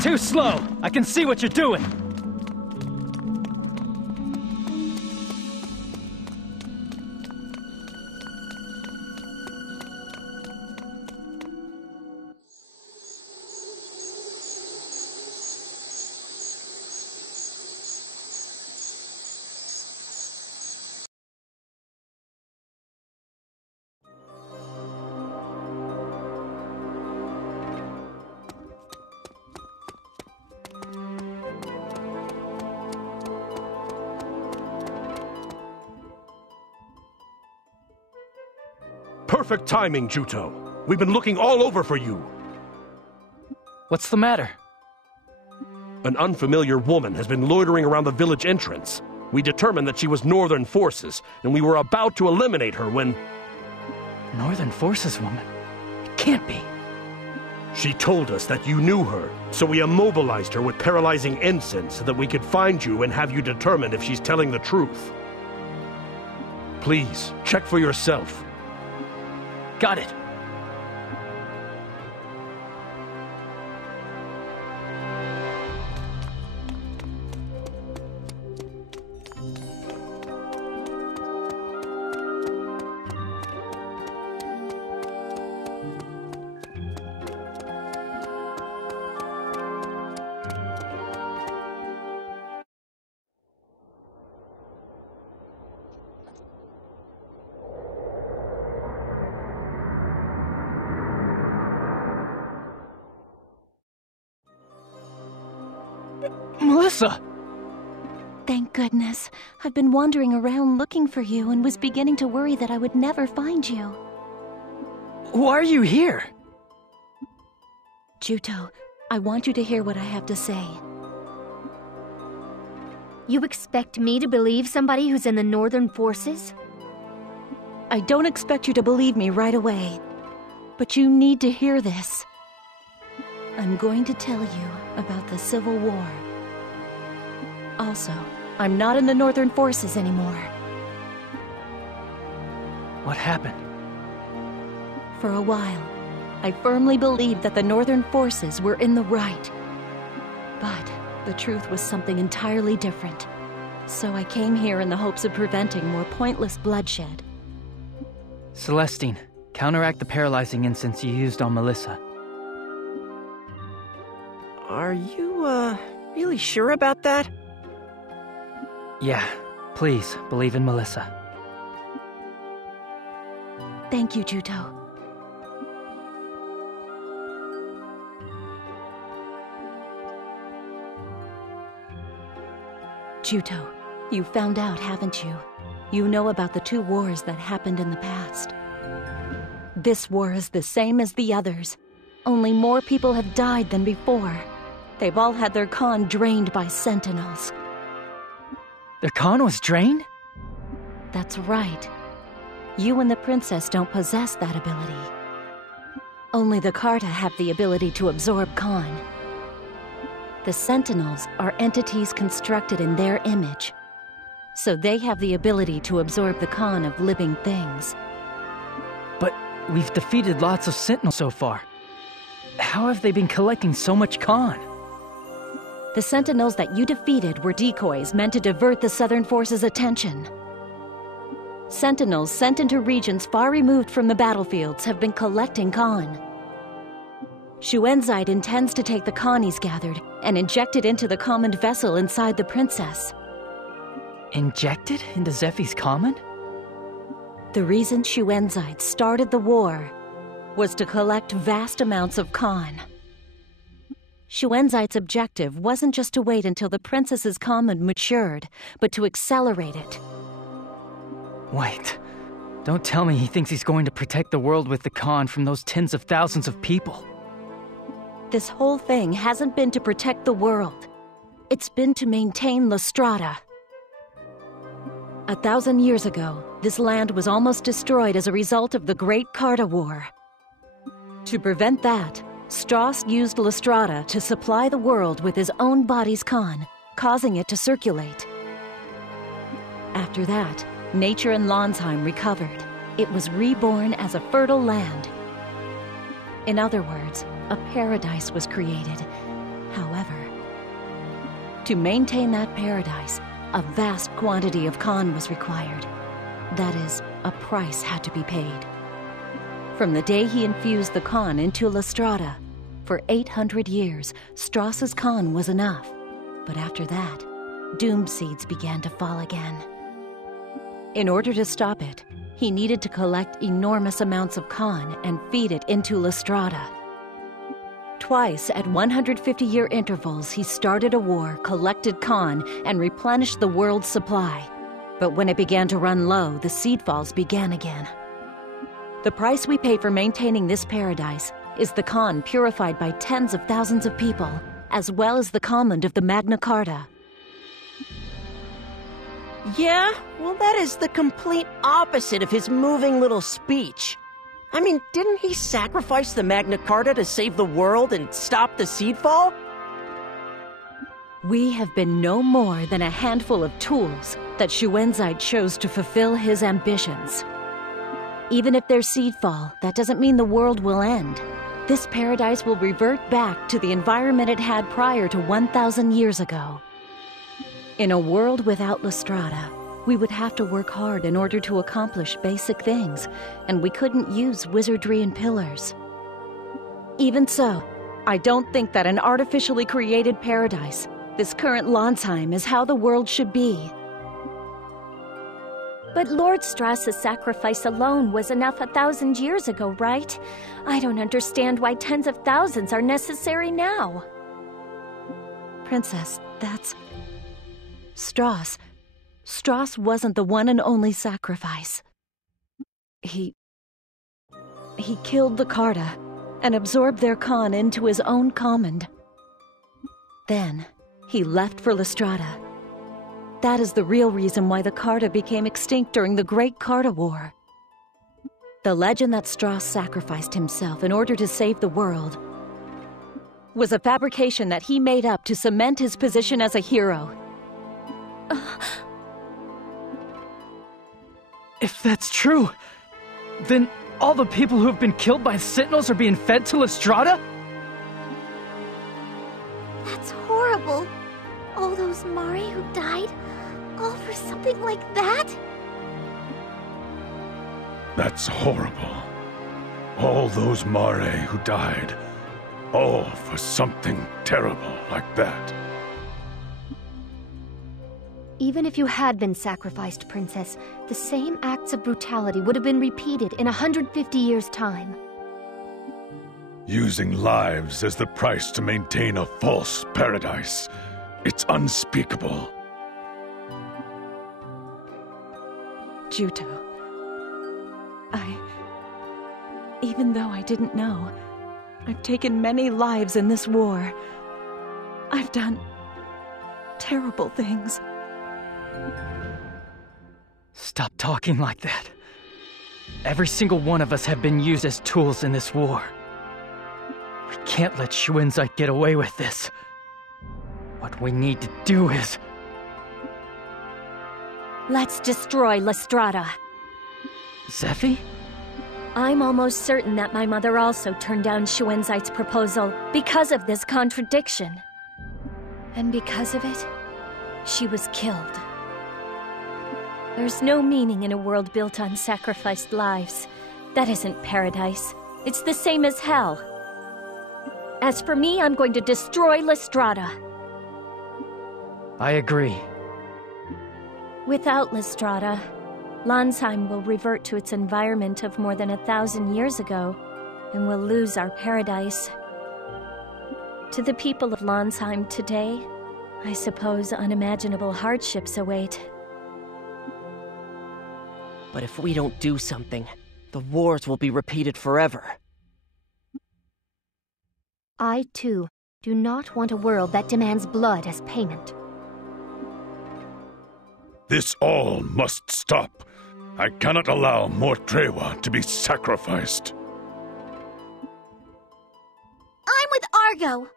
Too slow! I can see what you're doing! Perfect timing, Juto. We've been looking all over for you. What's the matter? An unfamiliar woman has been loitering around the village entrance. We determined that she was Northern Forces, and we were about to eliminate her when... Northern Forces woman? It can't be. She told us that you knew her, so we immobilized her with paralyzing incense so that we could find you and have you determine if she's telling the truth. Please, check for yourself. Got it. Melissa! Thank goodness. I've been wandering around looking for you and was beginning to worry that I would never find you. Why are you here? Juto, I want you to hear what I have to say. You expect me to believe somebody who's in the Northern Forces? I don't expect you to believe me right away, but you need to hear this. I'm going to tell you about the Civil War. Also, I'm not in the Northern Forces anymore. What happened? For a while, I firmly believed that the Northern Forces were in the right. But the truth was something entirely different. So I came here in the hopes of preventing more pointless bloodshed. Celestine, counteract the paralyzing incense you used on Melissa. Are you, really sure about that? Yeah, please, believe in Melissa. Thank you, Juto. Juto, you found out, haven't you? You know about the 2 wars that happened in the past. This war is the same as the others. Only more people have died than before. They've all had their Khan drained by sentinels. Their Khan was drained? That's right. You and the princess don't possess that ability. Only the Carta have the ability to absorb Khan. The sentinels are entities constructed in their image, so they have the ability to absorb the Khan of living things. But we've defeated lots of sentinels so far. How have they been collecting so much Khan? The sentinels that you defeated were decoys meant to divert the Southern Forces' attention. Sentinels sent into regions far removed from the battlefields have been collecting Khan. Shuenzide intends to take the Khan he's gathered and inject it into the common vessel inside the princess. Injected into Zephy's common? The reason Shuenzide started the war was to collect vast amounts of Khan. Shuenzide's objective wasn't just to wait until the princess's common matured, but to accelerate it. Wait, don't tell me he thinks he's going to protect the world with the Khan from those tens of thousands of people. This whole thing hasn't been to protect the world. It's been to maintain Lestrada. 1,000 years ago, this land was almost destroyed as a result of the Great Carta War. To prevent that, Strauss used Lestrada to supply the world with his own body's Khan, causing it to circulate. After that, nature in Lonsheim recovered. It was reborn as a fertile land. In other words, a paradise was created. However, to maintain that paradise, a vast quantity of Khan was required. That is, a price had to be paid. From the day he infused the Khan into Lestrada, for 800 years, Strauss's Khan was enough. But after that, doom seeds began to fall again. In order to stop it, he needed to collect enormous amounts of Khan and feed it into Lestrada. Twice at 150-year intervals, he started a war, collected Khan, and replenished the world's supply. But when it began to run low, the seedfalls began again. The price we pay for maintaining this paradise is the Khan purified by tens of thousands of people, as well as the command of the Magna Carta. Yeah, well, that is the complete opposite of his moving little speech. I mean, didn't he sacrifice the Magna Carta to save the world and stop the seedfall? We have been no more than a handful of tools that Xuanzai chose to fulfill his ambitions. Even if there's seedfall, that doesn't mean the world will end. This paradise will revert back to the environment it had prior to 1,000 years ago. In a world without Lestrada, we would have to work hard in order to accomplish basic things, and we couldn't use wizardry and pillars. Even so, I don't think that an artificially created paradise, this current Landsheim, is how the world should be. But Lord Strauss's sacrifice alone was enough 1,000 years ago, right? I don't understand why tens of thousands are necessary now. Princess, that's... Strauss wasn't the one and only sacrifice. He killed the Carta and absorbed their Khan into his own command. Then, he left for Lestrada. That is the real reason why the Carta became extinct during the Great Carta War. The legend that Strauss sacrificed himself in order to save the world was a fabrication that he made up to cement his position as a hero. If that's true, then all the people who have been killed by Sentinels are being fed to Lestrada? That's horrible. All those Mari who died, all for something like that? That's horrible. All those Mare who died, all for something terrible like that. Even if you had been sacrificed, Princess, the same acts of brutality would have been repeated in 150 years' time. Using lives as the price to maintain a false paradise. It's unspeakable. Juto, even though I didn't know, I've taken many lives in this war. I've done terrible things. Stop talking like that. Every single one of us have been used as tools in this war. We can't let Xuanzai get away with this. What we need to do is... Let's destroy Lestrada. Zephy? I'm almost certain that my mother also turned down Xuanzai's proposal because of this contradiction. And because of it, she was killed. There's no meaning in a world built on sacrificed lives. That isn't paradise. It's the same as hell. As for me, I'm going to destroy Lestrada. I agree. Without Lestrada, Landsheim will revert to its environment of more than 1,000 years ago, and we'll lose our paradise. To the people of Landsheim today, I suppose unimaginable hardships await. But if we don't do something, the wars will be repeated forever. I, too, do not want a world that demands blood as payment. This all must stop. I cannot allow more Trewa to be sacrificed. I'm with Argo!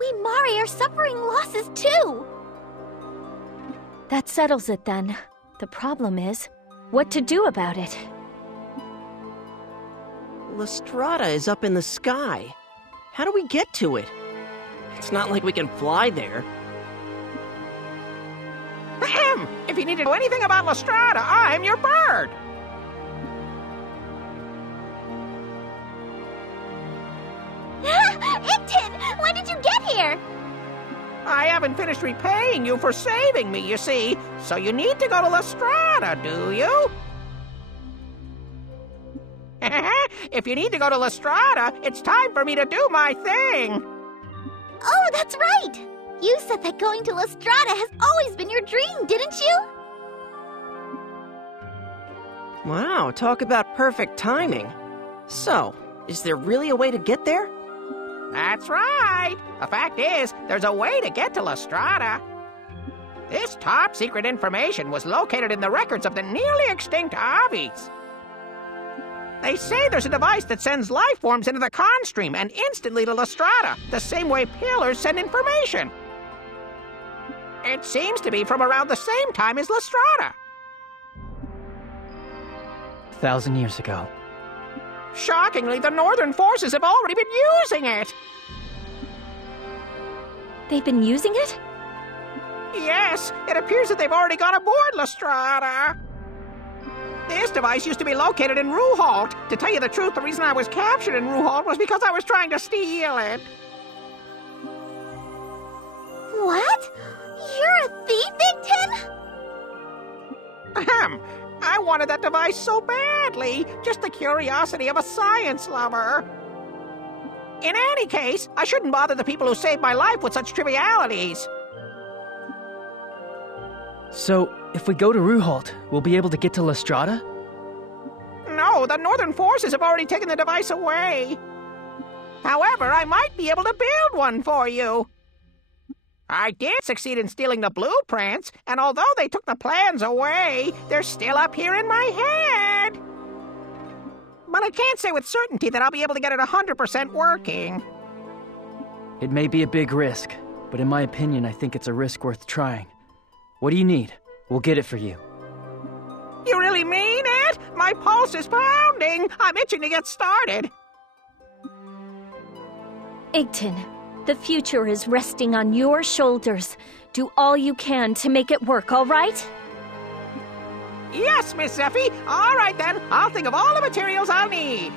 We Mari are suffering losses too! That settles it then. The problem is, what to do about it? Lestrada is up in the sky. How do we get to it? It's not like we can fly there. Ahem! If you need to know anything about Lestrada, I'm your bird! Ictin! When did you get here? I haven't finished repaying you for saving me, you see. So you need to go to Lestrada, do you? If you need to go to Lestrada, it's time for me to do my thing. Oh, that's right! You said that going to Lestrada has always been your dream, didn't you? Wow, talk about perfect timing. So, is there really a way to get there? That's right. The fact is, there's a way to get to Lestrada. This top-secret information was located in the records of the nearly extinct Avis. They say there's a device that sends life forms into the con stream and instantly to Lestrada, the same way pillars send information. It seems to be from around the same time as Lestrada. 1,000 years ago. Shockingly, the Northern forces have already been using it. They've been using it? Yes, it appears that they've already gone aboard Lestrada. This device used to be located in Ruhalt. To tell you the truth, the reason I was captured in Ruhalt was because I was trying to steal it. What? You're a thief, Ictin? Ahem. I wanted that device so badly. Just the curiosity of a science lover. In any case, I shouldn't bother the people who saved my life with such trivialities. So, if we go to Ruhalt, we'll be able to get to Lestrada? No, the Northern forces have already taken the device away. However, I might be able to build one for you. I did succeed in stealing the blueprints, and although they took the plans away, they're still up here in my head. But I can't say with certainty that I'll be able to get it 100% working. It may be a big risk, but in my opinion, I think it's a risk worth trying. What do you need? We'll get it for you. You really mean it? My pulse is pounding. I'm itching to get started. Ictin, the future is resting on your shoulders. Do all you can to make it work, all right? Yes, Miss Zeffie. All right, then. I'll think of all the materials I'll need.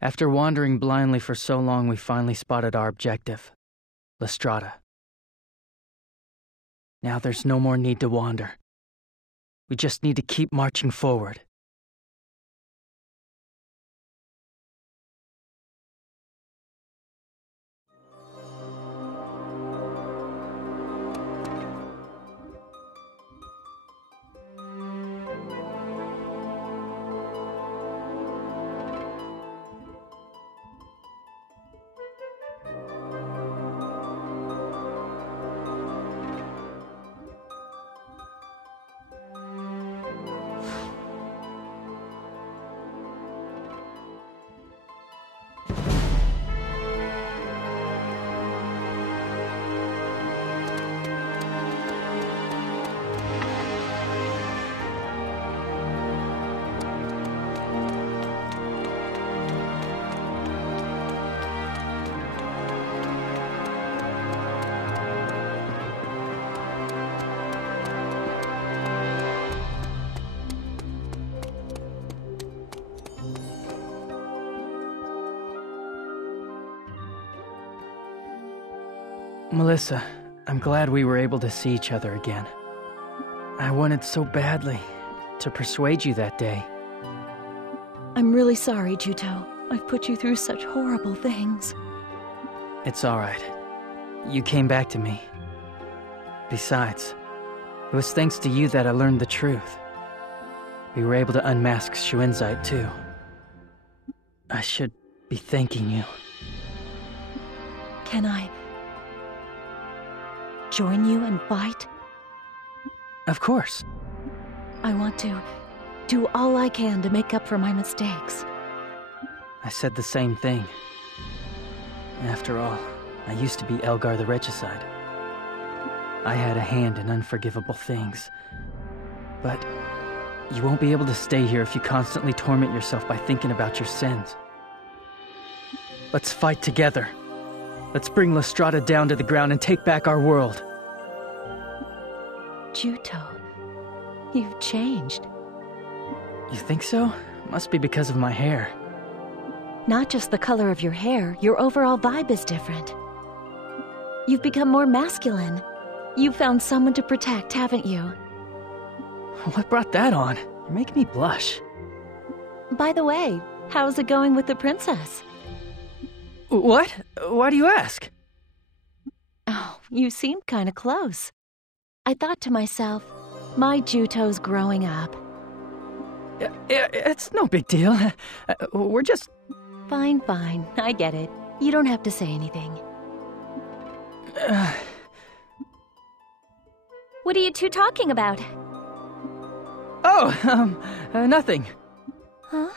After wandering blindly for so long, we finally spotted our objective, Lestrada. Now there's no more need to wander. We just need to keep marching forward. Melissa, I'm glad we were able to see each other again. I wanted so badly to persuade you that day. I'm really sorry, Juto. I've put you through such horrible things. It's all right. You came back to me. Besides, it was thanks to you that I learned the truth. We were able to unmask Shuenzite, too. I should be thanking you. Can I join you and fight? Of course. I want to do all I can to make up for my mistakes. I said the same thing. After all, I used to be Elgar the Regicide. I had a hand in unforgivable things. But You won't be able to stay here if you constantly torment yourself by thinking about your sins. Let's fight together. Let's bring Lestrada down to the ground and take back our world. Juto, you've changed. You think so? Must be because of my hair. Not just the color of your hair, your overall vibe is different. You've become more masculine. You've found someone to protect, haven't you? What brought that on? You're making me blush. By the way, how's it going with the princess? What? Why do you ask? Oh, you seemed kinda close. I thought to myself, my Juto's growing up. It's no big deal. We're just... Fine, fine. I get it. You don't have to say anything. What are you two talking about? Oh, nothing. Huh?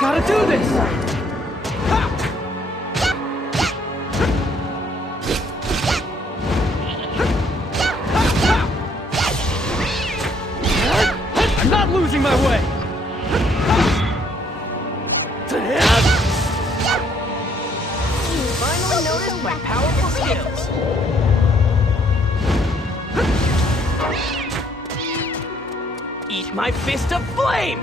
Gotta do this! I'm not losing my way! You finally noticed my powerful skills! Eat my fist of flame!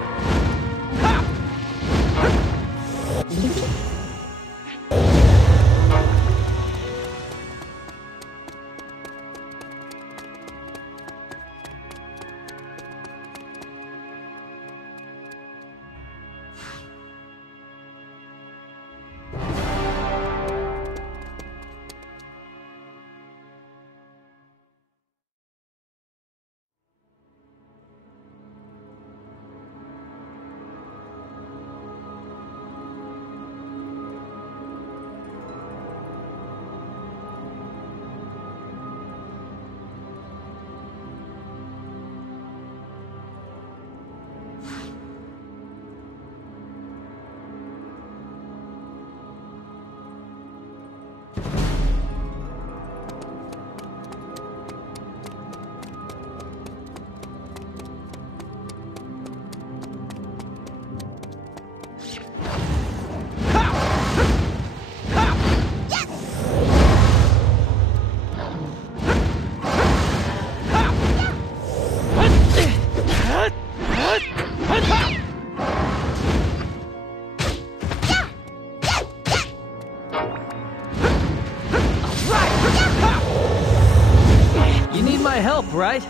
You need my help, right?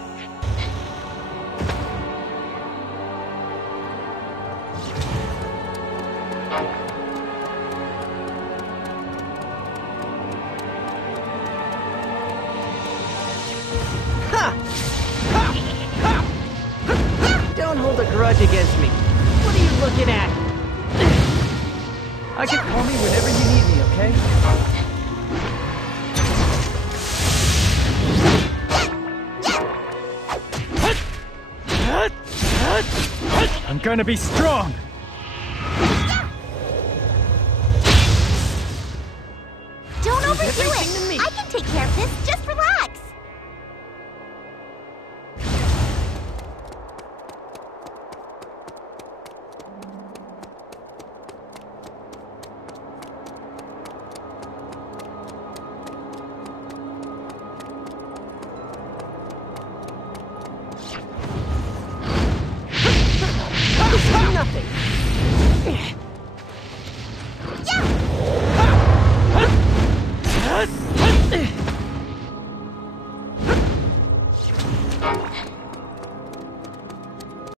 Don't hold a grudge against me. What are you looking at? I can call me whenever you need me, okay? gonna be strong! Don't overdo it! I can take care of this, just relax! Nothing.